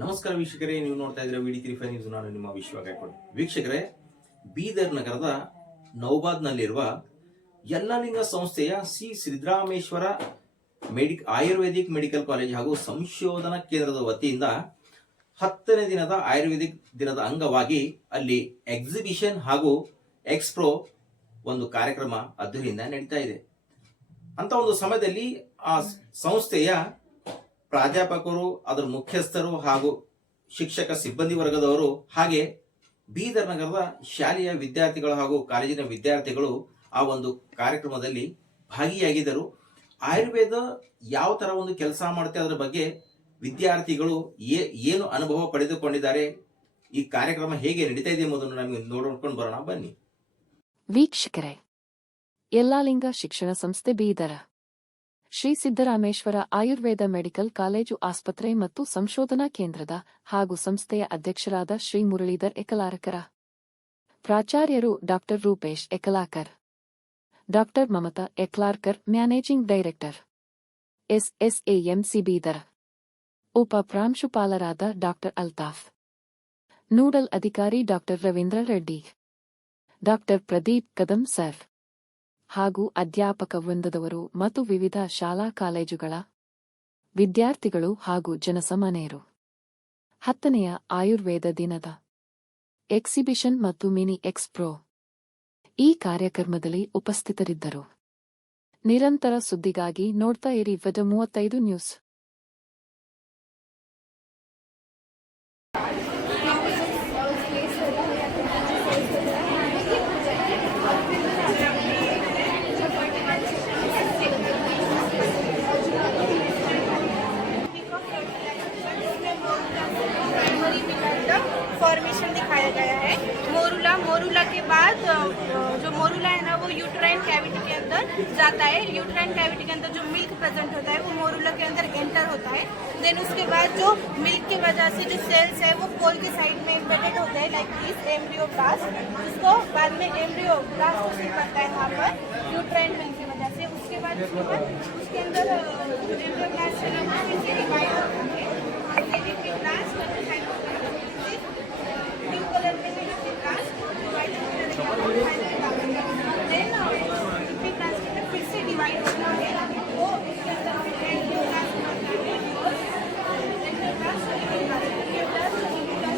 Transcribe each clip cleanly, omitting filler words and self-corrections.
ನಮಸ್ಕಾರ ವೀಕ್ಷಕರೇ, ನೀವು ನೋಡ್ತಾ ಇದ್ರೆ ವಿಡಿ35 ನ್ಯೂಸ್. ನಾನು ನಿಮ್ಮ ವಿಶ್ವ ಗಾಯಕ್ವಾಡ್. ವೀಕ್ಷಕರೇ, ಬೀದರ್ ನಗರದ ನೌಬಾದ್ನಲ್ಲಿರುವ ಯಲ್ಲಾಲಿಂಗ ಸಂಸ್ಥೆಯ ಶ್ರೀ ಸಿದ್ದರಾಮೇಶ್ವರ ಆಯುರ್ವೇದಿಕ್ ಮೆಡಿಕಲ್ ಕಾಲೇಜ್ ಹಾಗೂ ಸಂಶೋಧನಾ ಕೇಂದ್ರದ ವತಿಯಿಂದ 10ನೇ ದಿನದ ಆಯುರ್ವೇದಿಕ್ ದಿನದ ಅಂಗವಾಗಿ ಅಲ್ಲಿ ಎಕ್ಸಿಬಿಷನ್ ಹಾಗೂ ಎಕ್ಸ್ಪ್ರೋ ಒಂದು ಕಾರ್ಯಕ್ರಮ ಅದ್ದೂರಿಯಿಂದ ನಡೀತಾ ಇದೆ. ಅಂತ ಒಂದು ಸಮಯದಲ್ಲಿ ಆ ಸಂಸ್ಥೆಯ ಪ್ರಾಧ್ಯಾಪಕರು, ಅದರ ಮುಖ್ಯಸ್ಥರು ಹಾಗೂ ಶಿಕ್ಷಕ ಸಿಬ್ಬಂದಿ ವರ್ಗದವರು ಹಾಗೆ ಬೀದರ್ ನಗರದ ಶಾಲೆಯ ವಿದ್ಯಾರ್ಥಿಗಳು ಹಾಗೂ ಕಾಲೇಜಿನ ವಿದ್ಯಾರ್ಥಿಗಳು ಆ ಒಂದು ಕಾರ್ಯಕ್ರಮದಲ್ಲಿ ಭಾಗಿಯಾಗಿದ್ದರು. ಆಯುರ್ವೇದ ಯಾವ ತರ ಒಂದು ಕೆಲಸ ಮಾಡುತ್ತೆ ಅದರ ಬಗ್ಗೆ ವಿದ್ಯಾರ್ಥಿಗಳು ಏನು ಅನುಭವ ಪಡೆದುಕೊಂಡಿದ್ದಾರೆ, ಈ ಕಾರ್ಯಕ್ರಮ ಹೇಗೆ ನಡೀತಾ ಇದೆ ಎಂಬುದನ್ನು ನಮಗೆ ನೋಡ್ಕೊಂಡು ಬರೋಣ ಬನ್ನಿ. ವೀಕ್ಷಕರೇ, ಯಲ್ಲಾಲಿಂಗ ಶಿಕ್ಷಣ ಸಂಸ್ಥೆ ಬೀದರ ಶ್ರೀ ಸಿದ್ದರಾಮೇಶ್ವರ ಆಯುರ್ವೇದ ಮೆಡಿಕಲ್ ಕಾಲೇಜು ಆಸ್ಪತ್ರೆ ಮತ್ತು ಸಂಶೋಧನಾ ಕೇಂದ್ರದ ಹಾಗೂ ಸಂಸ್ಥೆಯ ಅಧ್ಯಕ್ಷರಾದ ಶ್ರೀ ಮುರಳೀಧರ್ ಎಕಲಾರಕರ, ಪ್ರಾಚಾರ್ಯರು ಡಾ ರೂಪೇಶ್ ಎಕಲಾಕರ್, ಡಾ ಮಮತಾ ಎಕ್ಲಾರ್ಕರ್, ಮ್ಯಾನೇಜಿಂಗ್ ಡೈರೆಕ್ಟರ್ ಎಸ್ಎಸ್ಎಎಂಸಿ ಬೀದರ್, ಉಪ ಪ್ರಾಂಶುಪಾಲರಾದ ಡಾ ಅಲ್ತಾಫ್, ನೂಡಲ್ ಅಧಿಕಾರಿ ಡಾ ರವೀಂದ್ರ ರೆಡ್ಡಿ, ಡಾ ಪ್ರದೀಪ್ ಕದಂ ಸರ್ ಹಾಗೂ ಅಧ್ಯಾಪಕ ವೃಂದದವರು ಮತ್ತು ವಿವಿಧ ಶಾಲಾ ಕಾಲೇಜುಗಳ ವಿದ್ಯಾರ್ಥಿಗಳು ಹಾಗೂ ಜನಸಾಮಾನ್ಯರು 10ನೆಯ ಆಯುರ್ವೇದ ದಿನದ ಎಕ್ಸಿಬಿಷನ್ ಮತ್ತು ಮಿನಿ ಎಕ್ಸ್ಪ್ರೋ ಈ ಕಾರ್ಯಕ್ರಮದಲ್ಲಿ ಉಪಸ್ಥಿತರಿದ್ದರು. ನಿರಂತರ ಸುದ್ದಿಗಾಗಿ ನೋಡ್ತಾ ಇರಿ ವಿಡಿ35 ನ್ಯೂಸ್. फॉर्मेशन दिखाया गया है. मोरूला के बाद जो मोरूला है ना वो यूट्राइन कैविटी के अंदर जाता है. यूट्राइन कैविटी के अंदर जो मिल्क प्रेजेंट होता है वो मोरूला के अंदर एंटर होता है. देन उसके बाद जो मिल्क की वजह से जो सेल्स है वो पोल के साइड में इम्बेडेड होते हैं लाइक दिस एम्ब्रियो ब्लास्ट. उसको बाद में एम्ब्रियो ब्लास्ट करता है यहाँ पर यूट्राइन मिल्क की वजह से. उसके बाद उसके अंदर एम्ब्रियो ब्लास्ट है ना डिवाइड होता है. फिर से डिवाइड होना है वो इसके अंदर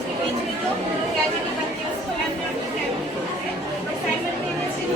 के बीच में जो कैविटी बनती है उसको एम्ब्रियोनिक कैविटी बोलते हैं. और simultaneously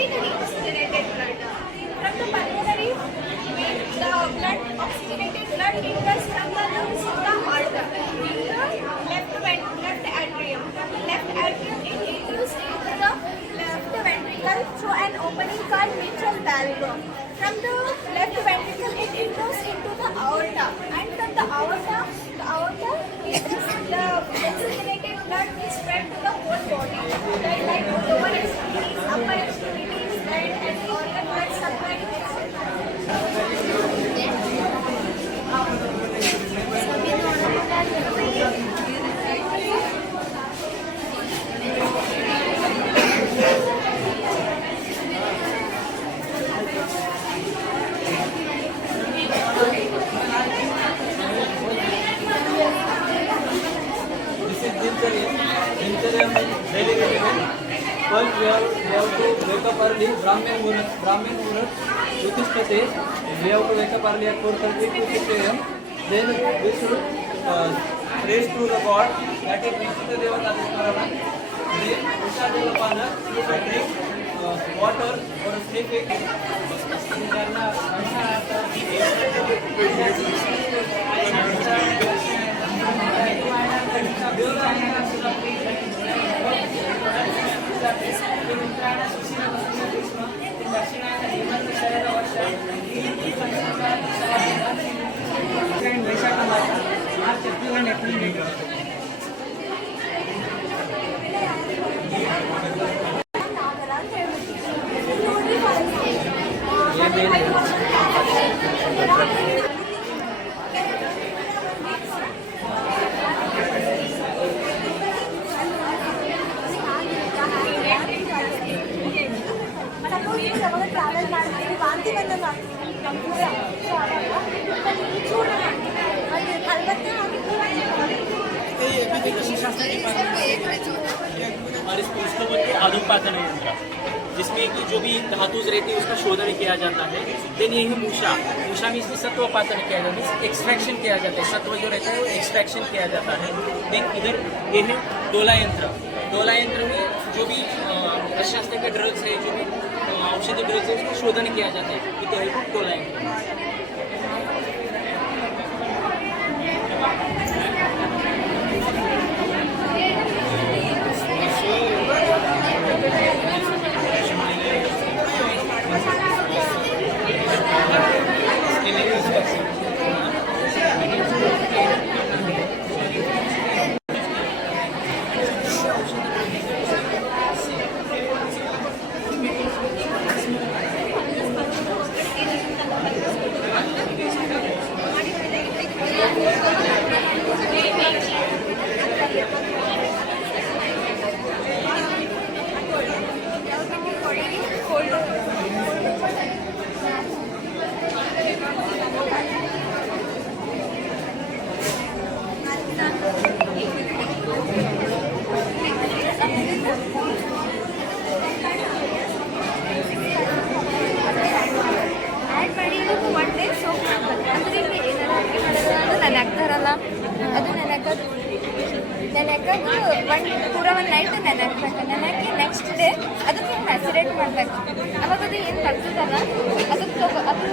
pulmonary oxygenated blood. From the pulmonary vein, the blood oxygenated blood enters from the lungs to the heart in the left atrium. From the left atrium, it enters into the left ventricle through an opening called mitral valve. From the left ventricle, it enters into the aorta, and from the aorta, the oxygenated blood is spread to the whole body. Like lower extremities, upper extremities, and any organ blood supply. This is Dinsarya. Dinsarya means daily regimen. First we have to wake up early. Brahmin Muhurat. Utisthate. We have to wake up early at 4:30 to 6 a.m. Then we should praise to the God. That is Vishnu Devata Smarana. Then Usha Jalapana. You can drink water or sleeping. Travel ಮಾಡ್ತೀವಿ ವಾಂತಿ ಬಂದಂಗ और इस पुस्तकों को अधोपातन यंत्र, जिसमें कि जो भी धातुज रहती है उसका शोधन किया जाता है। देन यही मूषा में इसमें सत्वपातन किया जाता है, एक्सट्रैक्शन किया जाता है। सत्व जो रहता है वो एक्सट्रैक्शन किया जाता है। देन इधर ये है डोला यंत्र में जो भी रसायन के ड्रग्स है, जो भी औषधि ड्रग्स है उसका शोधन किया जाता है। तो है डोला यंत्र। ಪೂರಾ ಒಂದು ನೈಟ್ ನೆನಕ್ಬೇಕು. ನೆನಕ್ಕೆ ನೆಕ್ಸ್ಟ್ ಡೇ ಅದಕ್ಕೆ ಮ್ಯಾಸಿರೇಟ್ ಮಾಡಬೇಕು. ಅವಾಗ ಅದು ಏನು ಬರ್ತದಲ್ಲ ಅದಕ್ಕೆ ತಗೊಂಡು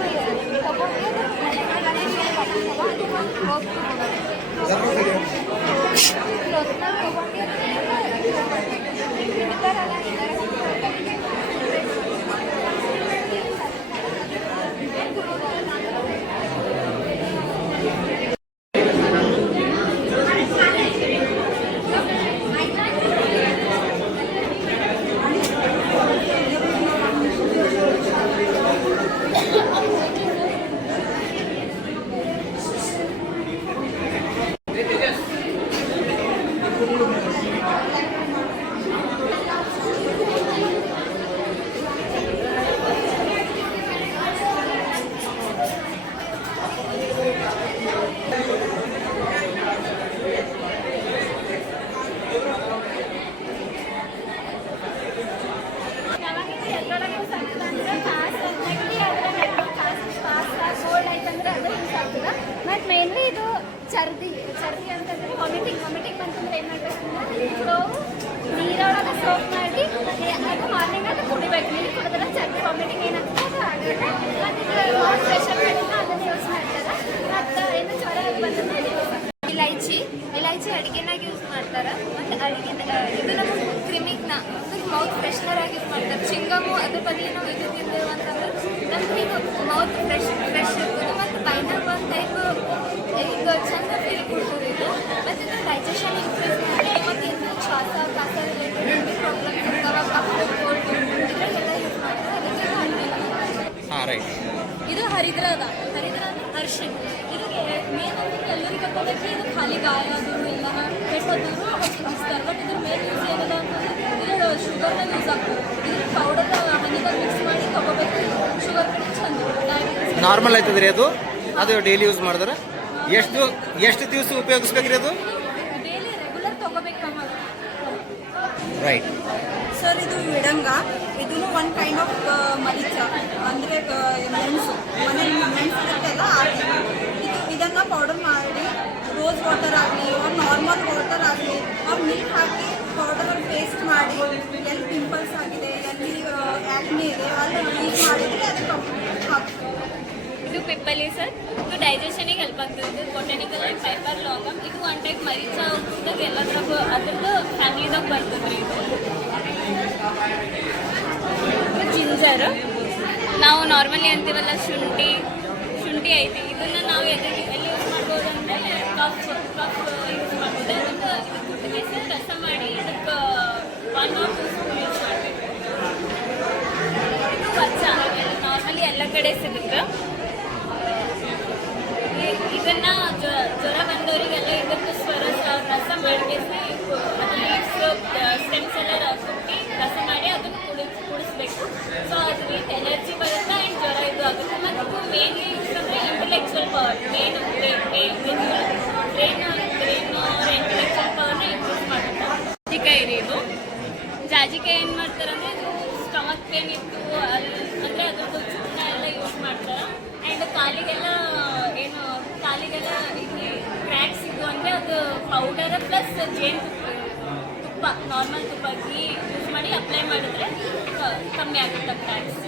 ಮೇನ್ಲಿ ಇದು ಚರ್ದಿ ಅಂತಂದ್ರೆ ವಾಮಿಟಿಂಗ್ ಅಂತಂದ್ರೆ ಏನು ಮಾಡಬೇಕಂದ್ರೆ ಇದು ನೀರೊಳಗೆ ಸೋಪ್ ಮಾಡಿ ಅದು ಮಾರ್ನಿಂಗ್ ಅದು ಕುಡಿಬೇಕು. ನೀರು ಕುಡಿದ್ರೆ ಮೌತ್ ಫ್ರೆಶ್ನರ್ ಆಗಿ ಯೂಸ್ ಮಾಡ್ತಾರೆ. ಚಿಂಗಮು ಅದ್ರ ಬದಲು ನಾವು ಇದು ತಿಂದೆವು ಅಂತಂದ್ರೆ ನಮ್ಗೆ ಈಗ ಮೌತ್ ಫ್ರೆಶ್ ಇರ್ತದೆ ಮತ್ತು ಬೈನಾಗ ಒಂದು ಟೈಪ್ ಈಗ ಚಂದ ಫೀಲ್ ಕೊಡ್ತದೆ ಇದು. ಮತ್ತು ಇದು ಡೈಜೆಷನ್ ಇನ್ಕ್ರೀಸ್ ಮಾಡಿ ಮತ್ತು ಇನ್ನು ಶ್ವಾಸ ಕಾಸ ರಿಲೇಟೆಡ್ ಪ್ರಾಬ್ಲಮ್ಸ್ ಇರ್ತಾವೆ, ಕಫ ಕೋಲ್ಡ್ ಇದಕ್ಕೆಲ್ಲ ಯೂಸ್ ಮಾಡ್ತಾರೆ. ಅದಕ್ಕೆ ಹಾಂ ರೈಟ್. ಇದು ಹರಿದ್ರ ಅದ, ಹರಿದ್ರ ಅರ್ಶಿಣ. ಇದಕ್ಕೆ ಮೇನ್ ಅಂದ್ರೆ ಎಲ್ಲರಿಗೆ ಗೊತ್ತಾಗಕ್ಕೆ ಇದು ಖಾಲಿ ಗಾಯ ಅದು ಎಲ್ಲ ಕೆಟ್ಟೋದ್ರು ಹಚ್ತಾರೆ. ಬಟ್ ಇದ್ರ ಮೇನ್ ಯೂಸ್ ಏನದ ಅಂತಂದ್ರೆ ಇದು ಶುಗರ್ನ ಯೂಸ್ ಆಗ್ತದೆ. ಇದ್ರ ಪೌಡರ್ ಹನಿದಾಗ ಮಿಕ್ಸ್ ಮಾಡಿ ತಗೋಬೇಕು. ಶುಗರ್ ಕಡೆ ಚಂದ ಡಯಾಬಿಟಿಸ್ ನಾರ್ಮಲ್ ಆಯ್ತದ್ರಿ ಅದು ಡೈಲಿ ಯೂಸ್ ಮಾಡಿದ್ರೆ ಎಷ್ಟು ದಿವಸ ಉಪಯೋಗಿಸ್ಬೇಕ್ರಿ ಅದು? ಡೈಲಿ ರೆಗ್ಯುಲರ್ ತಗೋಬೇಕು ನಾವು. ರೈಟ್. ಸರ್ ಇದು ವಿಡಂಗ, ಇದೂ ಒಂದು ಕೈಂಡ್ ಆಫ್ ಮರೀಚ ಅಂದರೆ ಮೆಣಸು, ಮನೇಲಿ ಮೆಣಸು ಇರುತ್ತಲ್ಲ ಇದನ್ನು ಪೌಡರ್ ಮಾಡಿ ರೋಸ್ ವಾಟರ್ ಆಗಲಿ ಅವ್ರು ನಾರ್ಮಲ್ ವಾಟರ್ ಆಗಲಿ ಅವ್ರು ಮಿಲ್ಕ್ ಹಾಕಿ ಪೌಡರ್ ಪೇಸ್ಟ್ ಮಾಡಿ ಎಲ್ಲಿ ಪಿಂಪಲ್ಸ್ ಆಗಿದೆ, ಎಲ್ಲಿ ಆ್ಯಕ್ನೆ ಇದೆ ಅಲ್ಲಿ ಯೂಸ್ ಮಾಡಿದರೆ ಅದು ಹಾಕ್ತೀವಿ. ಇದು ಪಿಪ್ಪಲಿ ಸರ್, ಇದು ಡೈಜೆಷನಿಗೆ ಹೆಲ್ಪ್ ಆಗ್ತದೆ. ಇದು ಬೊಟಾನಿಕಲ್ ಆ್ಯಂಡ್ ಪೈಪರ್ ಲಾಂಗಮ್. ಇದು ಒನ್ ಟೈಪ್ ಮರೀಚ ಊಟದಾಗ ಎಲ್ಲದ್ರಾಗ ಅದ್ರದ್ದು ಫ್ಯಾಮಿಲಿದಾಗ ಬರ್ತದೆ ರೀ. ಇದು ಜಿಂಜರ್, ನಾವು ನಾರ್ಮಲಿ ಅಂತೀವಲ್ಲ ಶುಂಠಿ ಐತಿ. ಇದನ್ನು ನಾವು ಎಲ್ಲಿ ಯೂಸ್ ಮಾಡ್ಬೋದು ಅಂದರೆ ಕಫ್ ಯೂಸ್ ಮಾಡ್ಬೋದು. ಅದಕ್ಕೆ ಇದು ಕುಟ್ಟಿಗೆ ಸರ್ ರಸ ಮಾಡಿ ಇದಕ್ಕೆ 1 or 2 ಸ್ಪೂನ್ ಯೂಸ್ ಮಾಡಬೇಕು. ಇದು ವಜ್ಜ, ನಾರ್ಮಲಿ ಎಲ್ಲ ಕಡೆ ಸಿಗುತ್ತೆ. ಇದನ್ನ ಜ್ವರ ಬಂದವರಿಗೆಲ್ಲ ಇದಕ್ಕೆ ರಸ ಮಾಡಿ ಸ್ಟೆಮ್ಸ್ ಎಲ್ಲ ಕುಟ್ಟಿ ರಸ ಮಾಡಿ ಅದನ್ನು ಕುಡಿಸ್ಬೇಕು. ಸೊ ಅದರಿಂದ ಎನರ್ಜಿ ಬರುತ್ತೆ ಆ್ಯಂಡ್ ಜ್ವರ ಇದು ಆಗುತ್ತೆ. ಮತ್ತು ಮೇನ್ಲಿ ಯೂಸ್ ಅಂದರೆ ಇಂಟೆಲೆಕ್ಚುವಲ್ ಪವರ್, ಬ್ರೈನ್ ಇಂಟೆಲೆಕ್ಚುವಲ್ ಪವರ್ನ ಇಂಪ್ರೂವ್ ಮಾಡುತ್ತೆ. ಜಾಜಿಕಾಯಿ ರೀ ಇದು. ಜಾಜಿಕಾಯಿ ಏನು ಮಾಡ್ತಾರೆ ಅಂದರೆ ಇದು ಸ್ಟಮಕ್ ಪೇನ್ ಇತ್ತು ಅಂದರೆ ಅದ್ರದ್ದು ಚೂರ್ಣ ಎಲ್ಲ ಯೂಸ್ ಮಾಡ್ತಾರೆ. ಆ್ಯಂಡ್ ಕಾಲಿಗೆಲ್ಲ ಇಲ್ಲಿ ಕ್ರ್ಯಾಕ್ಸ್ ಇದ್ದು ಅಂದರೆ ಅದು ಪೌಡರ್ ಪ್ಲಸ್ ತುಪ್ಪ ನಾರ್ಮಲ್ ತುಪ್ಪ ಗೀ ಯೂಸ್ ಮಾಡಿ ಅಪ್ಲೈ ಮಾಡಿದ್ರೆ ಕಮ್ಮಿ ಆಗುತ್ತೆ ಕ್ರ್ಯಾಕ್ಸ್.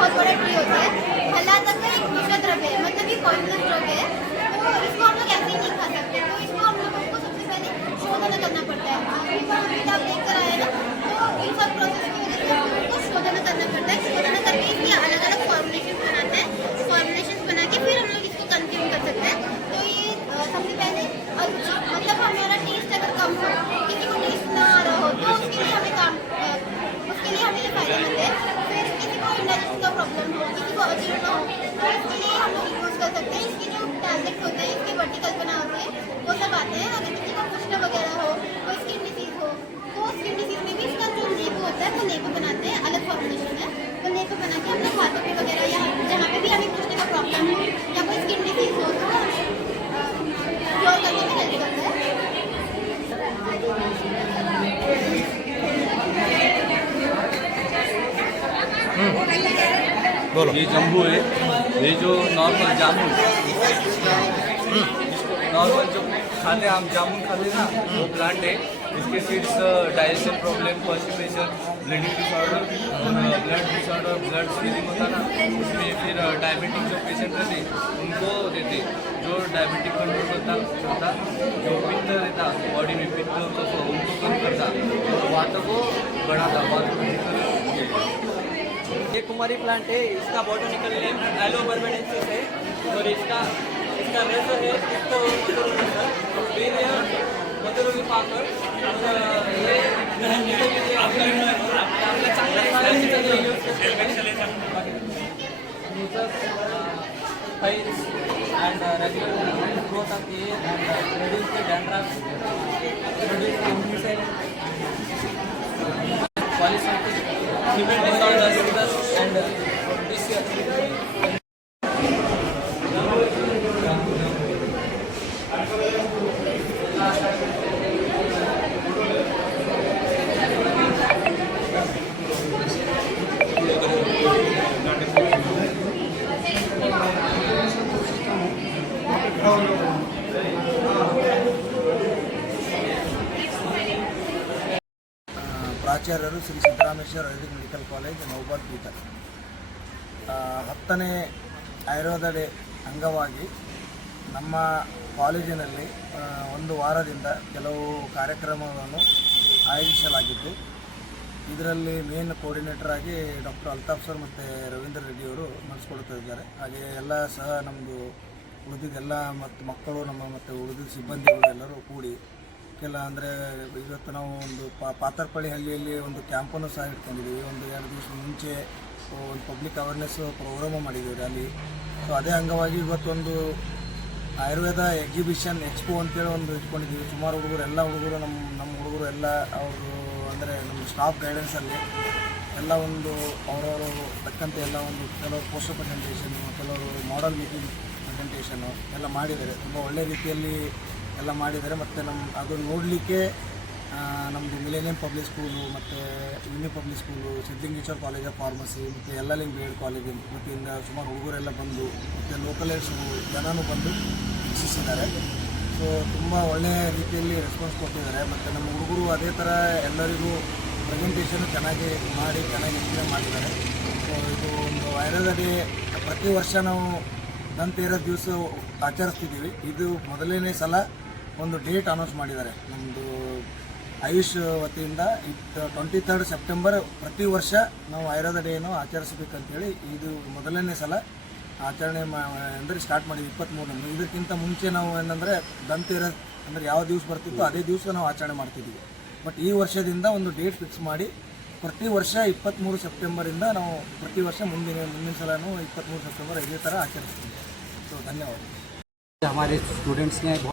बहुत बड़ा ट्री होता है। हलादक में एक दूसरा द्रव्य है, मतलब ये पॉइजनस ड्रग है, तो इसको हम लोग ऐसे ही नहीं खा सकते। तो इसको हम लोगों को सबसे पहले शोधन करना पड़ता है। आप लेकर आए ना, तो इन सब प्रोसेस की वजह से हम लोगों को शोधन करना पड़ता है। शोधन करके इसकी अलग अलग फॉर्मुलेशन बनाते हैं। फॉर्मुलेशन बना के फिर हम लोग इसको कंज्यूम कर सकते हैं। तो ये सबसे पहले अरुचि, मतलब हमारा टेस्ट अगर कम हो, किसी को टेस्ट ना आ रहा हो, तो उसके लिए हमें ये फायदेमंद है। फिर किसी को इंडाइजेशन का प्रॉब्लम हो, किसी को अजीर्ण हो, तो इसके लिए हम लोग यूज़ कर सकते हैं। इसके जो टैबलेट्स होते हैं, इसके वर्टिकल बना होते हैं, वो सब आते हैं। अगर किसी को कुष्ठ वगैरह हो, कोई स्किन डिसीज हो, तो स्किन डिसीज में भी इसका जो नेबू होता है वो नेबू बनाते हैं, अलग फॉर्मुलेशन है। वो नेबू बना के हम लोग हाथों पे वगैरह या जहाँ पे भी हमें कुष्ठ का प्रॉब्लम हो या कोई स्किन डिसीज हो तो क्योर करने में हेल्प करता है। बोलो। ये जम्बू है, ये जो नॉर्मल जामुन नॉर्मल जो खाते हैं हम जामुन खाते हैं ना, वो प्लांट है। इसके seeds digestion problem, constipation, bleeding disorder, blood disorder, blood swelling होता है ना, उसमें फिर डायबिटिक जो पेशेंट रहते उनको देते। जो डायबिटिक कंट्रोल होता, जो पित्त रहता बॉडी में, पित्त तो उनको कम करता, वात को बढ़ाता, वात को ये कुमारी प्लांट है। इसका बॉटनिकल नेम एलो बर्बेडेंसिस है और इसका रस है मधुरवी पाकर and regular growth of the hair and reduce the dandruff, reduce the mucus, polycystic human disorders and this ಪ್ರಾಚಾರ್ಯರು ಶ್ರೀ ಸಿದ್ದರಾಮೇಶ್ವರ ಆಯುರ್ವೇದಿಕ್ ಮೆಡಿಕಲ್ ಕಾಲೇಜ್ ನೌಬಾದ್ ಬೀದರ್. 10ನೇ ಆಯುರ್ವೇದ ಡೇ ಅಂಗವಾಗಿ ನಮ್ಮ ಕಾಲೇಜಿನಲ್ಲಿ ಒಂದು ವಾರದಿಂದ ಕೆಲವು ಕಾರ್ಯಕ್ರಮಗಳನ್ನು ಆಯೋಜಿಸಲಾಗಿದ್ದು, ಇದರಲ್ಲಿ ಮೇನ್ ಕೋಆರ್ಡಿನೇಟರ್ ಆಗಿ ಡಾಕ್ಟರ್ ಅಲ್ತಾಫ್ ಸರ್ ಮತ್ತು ರವೀಂದ್ರ ರೆಡ್ಡಿಯವರು ನಡೆಸ್ಕೊಳ್ತಾ ಇದ್ದಾರೆ. ಹಾಗೆ ಎಲ್ಲ ಸಹ ನಮ್ಮದು ಉಳಿದಿದ್ದೆಲ್ಲ ಮತ್ತು ಮಕ್ಕಳು ನಮ್ಮ ಮತ್ತು ಉಳಿದಿದ್ದ ಸಿಬ್ಬಂದಿಗಳು ಎಲ್ಲರೂ ಕೂಡಿ ಅಂದರೆ ಇವತ್ತು ನಾವು ಒಂದು ಪಾತರ್ಪಳ್ಳಿ ಹಳ್ಳಿಯಲ್ಲಿ ಒಂದು ಕ್ಯಾಂಪನ್ನು ಸಹ ಇಟ್ಕೊಂಡಿದ್ದೀವಿ. ಒಂದು 2 ದಿವಸ ಮುಂಚೆ ಒಂದು ಪಬ್ಲಿಕ್ ಅವೇರ್ನೆಸ್ ಪ್ರೋಗ್ರಾಮು ಮಾಡಿದ್ದೀವಿ ಅಲ್ಲಿ. ಸೊ ಅದೇ ಅಂಗವಾಗಿ ಇವತ್ತೊಂದು ಆಯುರ್ವೇದ ಎಕ್ಸಿಬಿಷನ್ ಎಕ್ಸ್ಪೋ ಅಂತೇಳಿ ಒಂದು ಇಟ್ಕೊಂಡಿದ್ದೀವಿ. ಸುಮಾರು ಹುಡುಗರು ಎಲ್ಲ ಹುಡುಗರು ನಮ್ಮ ಹುಡುಗರು ಎಲ್ಲ ಅವರು ಅಂದರೆ ನಮ್ಮ ಸ್ಟಾಫ್ ಗೈಡೆನ್ಸಲ್ಲಿ ಎಲ್ಲ ಒಂದು ಅವರವರು ತಕ್ಕಂತೆ ಎಲ್ಲ ಒಂದು ಕೆಲವರು ಪೋಸ್ಟರ್ ಪ್ರೆಸೆಂಟೇಷನ್ನು, ಕೆಲವರು ಮಾಡೆಲ್ ಮೀಟಿಂಗ್ ಪ್ರೆಸೆಂಟೇಷನ್ನು ಎಲ್ಲ ಮಾಡಿದ್ದಾರೆ. ತುಂಬ ಒಳ್ಳೆಯ ರೀತಿಯಲ್ಲಿ ಎಲ್ಲ ಮಾಡಿದ್ದಾರೆ. ಮತ್ತು ಅದು ನೋಡಲಿಕ್ಕೆ ನಮ್ಮದು ಮಿಲೇನಿಯಂ ಪಬ್ಲಿಕ್ ಸ್ಕೂಲು ಮತ್ತು uni public school, Siddhalingeshwara college of pharmacy ಮತ್ತು ಯಲ್ಲಾಲಿಂಗ ಬಿ ಎಡ್ ಕಾಲೇಜು ವತಿಯಿಂದ ಸುಮಾರು ಹುಡುಗರೆಲ್ಲ ಬಂದು ಮತ್ತು ಲೋಕಲ್ ಜನನೂ ಬಂದು ವೀಕ್ಷಿಸಿದ್ದಾರೆ. ಸೊ ತುಂಬ ಒಳ್ಳೆಯ ರೀತಿಯಲ್ಲಿ ರೆಸ್ಪಾನ್ಸ್ ಕೊಟ್ಟಿದ್ದಾರೆ. ಮತ್ತು ನಮ್ಮ ಹುಡುಗರು ಅದೇ ಥರ ಎಲ್ಲರಿಗೂ ಪ್ರೆಸೆಂಟೇಷನ್ ಚೆನ್ನಾಗಿ ಮಾಡಿ ಚೆನ್ನಾಗಿ ಎಕ್ಸ್ಪ್ಲೇನ್ ಮಾಡಿದ್ದಾರೆ. ಸೊ ಇದು ಒಂದು ಆಯುರ್ವೇದ ಡೇ ಪ್ರತಿ ವರ್ಷ ನಾವು ಧನ್ತೆರಸ್ ದಿವಸ ಆಚರಿಸ್ತಿದ್ದೀವಿ. ಇದು ಮೊದಲನೇ ಸಲ ಒಂದು ಡೇಟ್ ಅನೌನ್ಸ್ ಮಾಡಿದ್ದಾರೆ ನಮ್ಮದು ಆಯುಷ್ ವತಿಯಿಂದ. 23 ಸೆಪ್ಟೆಂಬರ್ ಪ್ರತಿ ವರ್ಷ ನಾವು ಆಯುರ್ವೇದ ಡೇಯನ್ನು ಆಚರಿಸಬೇಕಂತೇಳಿ ಇದು ಮೊದಲನೇ ಸಲ ಆಚರಣೆ ಅಂದರೆ ಸ್ಟಾರ್ಟ್ ಮಾಡಿದ್ವಿ 23. ಇದಕ್ಕಿಂತ ಮುಂಚೆ ನಾವು ಏನಂದರೆ ಧನ್ತೆರಸ್ ಅಂದರೆ ಯಾವ ದಿವಸ ಬರ್ತಿತ್ತು ಅದೇ ದಿವಸ ನಾವು ಆಚರಣೆ ಮಾಡ್ತಿದ್ವಿ. ಬಟ್ ಈ ವರ್ಷದಿಂದ ಒಂದು ಡೇಟ್ ಫಿಕ್ಸ್ ಮಾಡಿ ಪ್ರತಿ ವರ್ಷ 23 ಸೆಪ್ಟೆಂಬರಿಂದ ನಾವು ಪ್ರತಿ ವರ್ಷ ಮುಂದಿನ ಸಲನೂ 23 ಸೆಪ್ಟೆಂಬರ್ ಇದೇ ಥರ ಆಚರಿಸ್ತೀವಿ. ಸೊ ಧನ್ಯವಾದ. हमारे स्टूडेंट्स ने